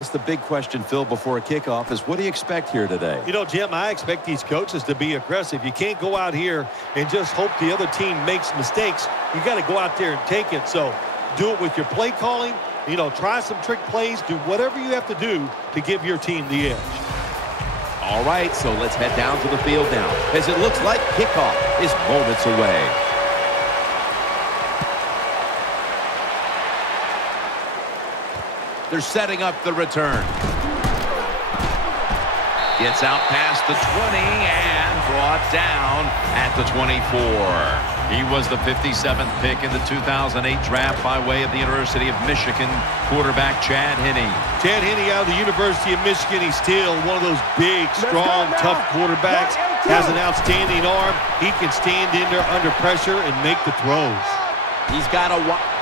It's the big question, Phil, before a kickoff is what do you expect here today? You know, Jim, I expect these coaches to be aggressive. You can't go out here and just hope the other team makes mistakes. You got to go out there and take it. So do it with your play calling. You know, try some trick plays. Do whatever you have to do to give your team the edge. All right, so let's head down to the field now, as it looks like kickoff is moments away. They're setting up the return. Gets out past the 20 and brought down at the 24. He was the 57th pick in the 2008 draft by way of the University of Michigan quarterback Chad Henne. Chad Henne out of the University of Michigan. He's still one of those big, strong, tough quarterbacks. Has an outstanding arm. He can stand in there under pressure and make the throws. He's got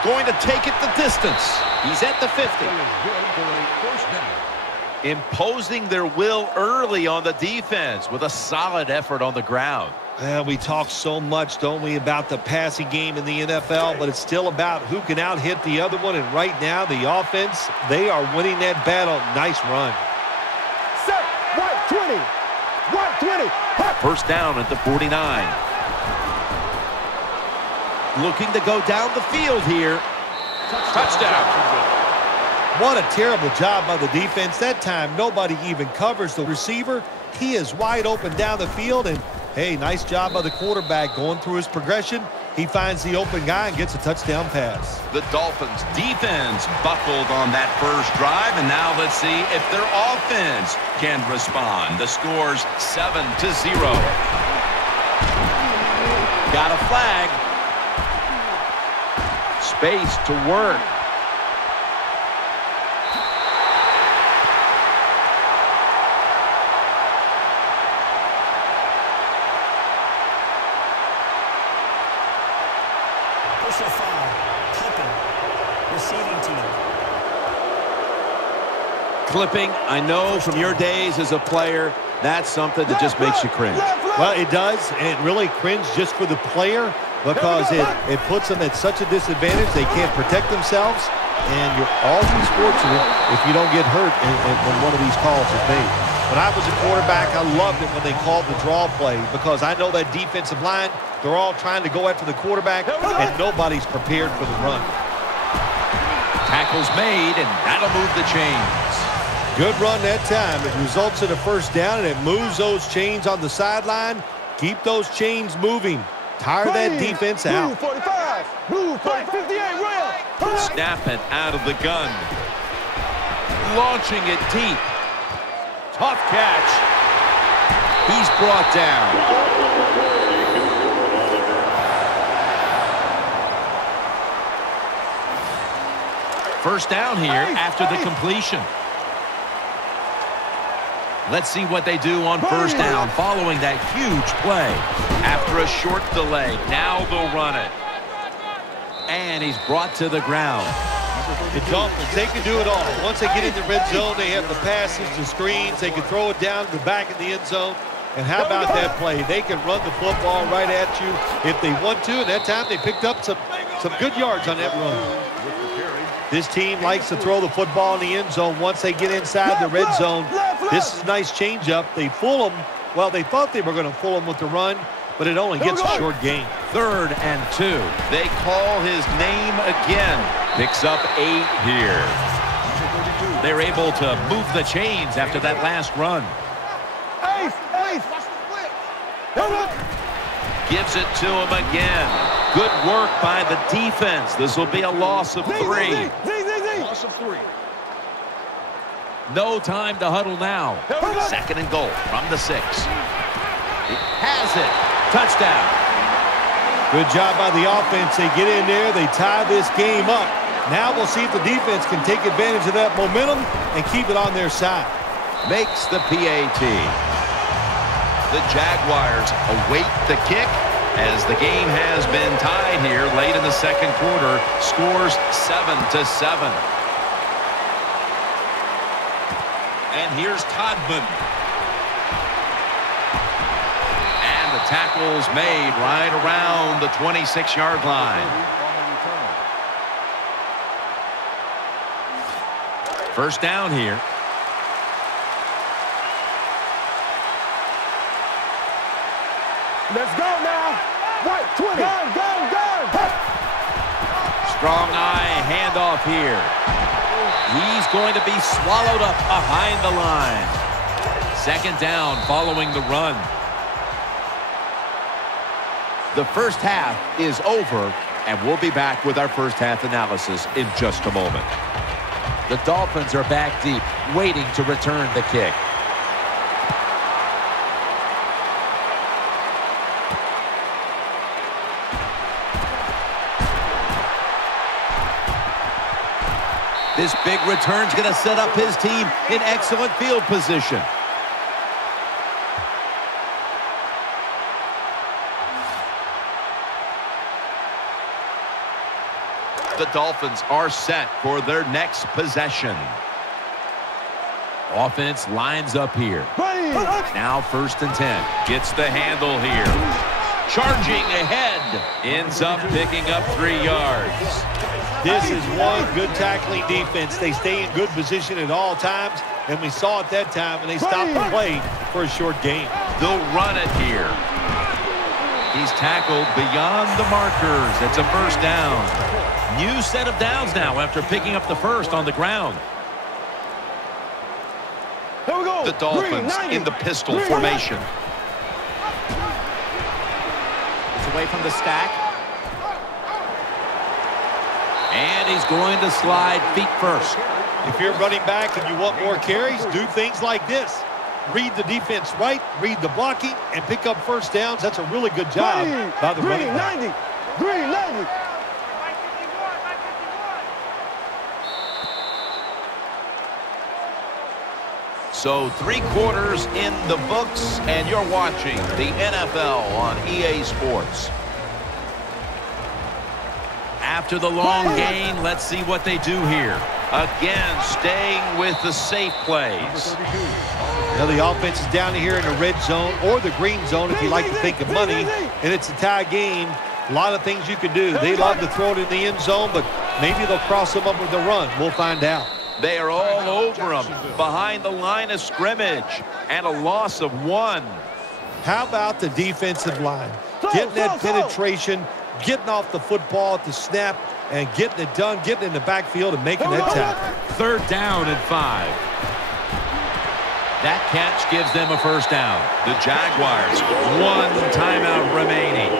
going to take it the distance. He's at the 50. Imposing their will early on the defense with a solid effort on the ground. We talk so much, don't we, about the passing game in the NFL, but it's still about who can out-hit the other one. And right now, the offense, they are winning that battle. Nice run. Set, 120, 120. First down at the 49. Looking to go down the field here. Touchdown. What a terrible job by the defense. That time, nobody even covers the receiver. He is wide open down the field, and hey, nice job by the quarterback going through his progression. He finds the open guy and gets a touchdown pass. The Dolphins defense buckled on that first drive, and now let's see if their offense can respond. The score's 7-0. Got a flag. Space to work. Personal foul, clipping, receiving team. Clipping, I know from your days as a player, that's something that just makes you cringe. Well, it does, and it really cringe just for the player because it puts them at such a disadvantage. They can't protect themselves, and you're always fortunate if you don't get hurt when one of these calls is made. When I was a quarterback, I loved it when they called the draw play because I know that defensive line, they're all trying to go after the quarterback, and nobody's prepared for the run. Tackle's made, and that'll move the chains. Good run that time. It results in a first down, and it moves those chains on the sideline. Keep those chains moving. Tire that defense out. Move 45. Move 58. Rail. Snap it out of the gun. Launching it deep. Tough catch. He's brought down. First down here after the completion. Let's see what they do on first down following that huge play. After a short delay, now they'll run it. And he's brought to the ground. The Dolphins, they can do it all. Once they get in the red zone, they have the passes, the screens. They can throw it down to the back of the end zone. And how about that play? They can run the football right at you if they want to. And that time they picked up some good yards on that run. This team likes to throw the football in the end zone once they get inside the red zone. This is a nice changeup. They fool them. Well, they thought they were going to fool them with the run, but it only gets a short gain. 3rd and 2. They call his name again. Picks up 8 here. They're able to move the chains after that last run. Gives it to him again. Good work by the defense. This will be a loss of 3. Loss of 3. No time to huddle now. 2nd and goal from the 6. It has it. Touchdown. Good job by the offense. They get in there. They tie this game up. Now we'll see if the defense can take advantage of that momentum and keep it on their side. Makes the PAT. The Jaguars await the kick as the game has been tied here late in the 2nd quarter. Scores 7-7. And here's Todman. And the tackle's made right around the 26-yard line. First down here. Let's go now. White 20. Go. Strong eye handoff here. He's going to be swallowed up behind the line. Second down following the run. The first half is over, and we'll be back with our first half analysis in just a moment. The Dolphins are back deep, waiting to return the kick. This big return's going to set up his team in excellent field position. The Dolphins are set for their next possession. Offense lines up here. Now 1st and 10. Gets the handle here. Charging ahead. Ends up picking up 3 yards. This is one good tackling defense. They stay in good position at all times, and we saw it that time, and they stopped the play for a short gain. They'll run it here. He's tackled beyond the markers. It's a first down. New set of downs now after picking up the first on the ground. Here we go. The Dolphins in the pistol formation. It's away from the stack. And he's going to slide feet first. If you're running back and you want more carries, do things like this. Read the defense right, read the blocking, and pick up first downs. That's a really good job by the running back. Green 90. So 3 quarters in the books, and you're watching the NFL on EA Sports. After the long gain, let's see what they do here. Again, staying with the safe plays. Now the offense is down here in the red zone or the green zone if you like to think of money, and it's a tie game. A lot of things you can do. They love to throw it in the end zone, but maybe they'll cross them up with a run. We'll find out. They are all over them behind the line of scrimmage, and a loss of 1. How about the defensive line? Getting that penetration, getting off the football at the snap, and getting it done, getting in the backfield and making that tackle. 3rd down and 5. That catch gives them a first down. The Jaguars, 1 timeout remaining.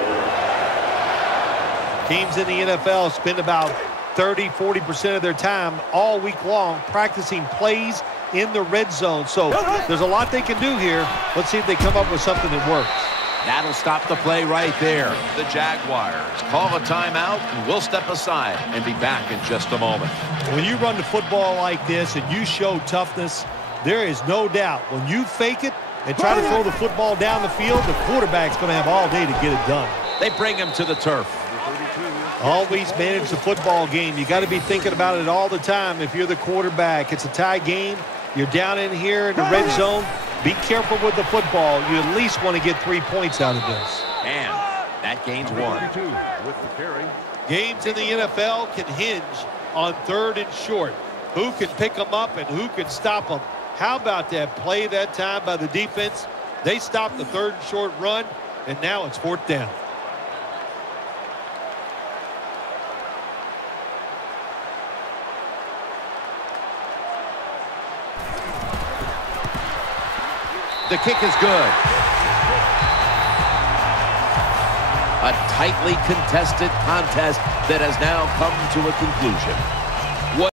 Teams in the NFL spend about 30–40% of their time all week long practicing plays in the red zone. So there's a lot they can do here. Let's see if they come up with something that works. That'll stop the play right there. The Jaguars call a timeout, and we'll step aside and be back in just a moment. When you run the football like this and you show toughness, there is no doubt when you fake it and try to throw the football down the field, the quarterback's going to have all day to get it done. They bring him to the turf. Always manage the football game. You got to be thinking about it all the time if you're the quarterback. It's a tie game. You're down in here in the red zone. Be careful with the football. You at least want to get 3 points out of this. And that gains 1. With the carry. Games in the NFL can hinge on 3rd and short. Who can pick them up and who can stop them? How about that play that time by the defense? They stopped the 3rd and short run, and now it's 4th down. The kick is good. A tightly contested contest that has now come to a conclusion.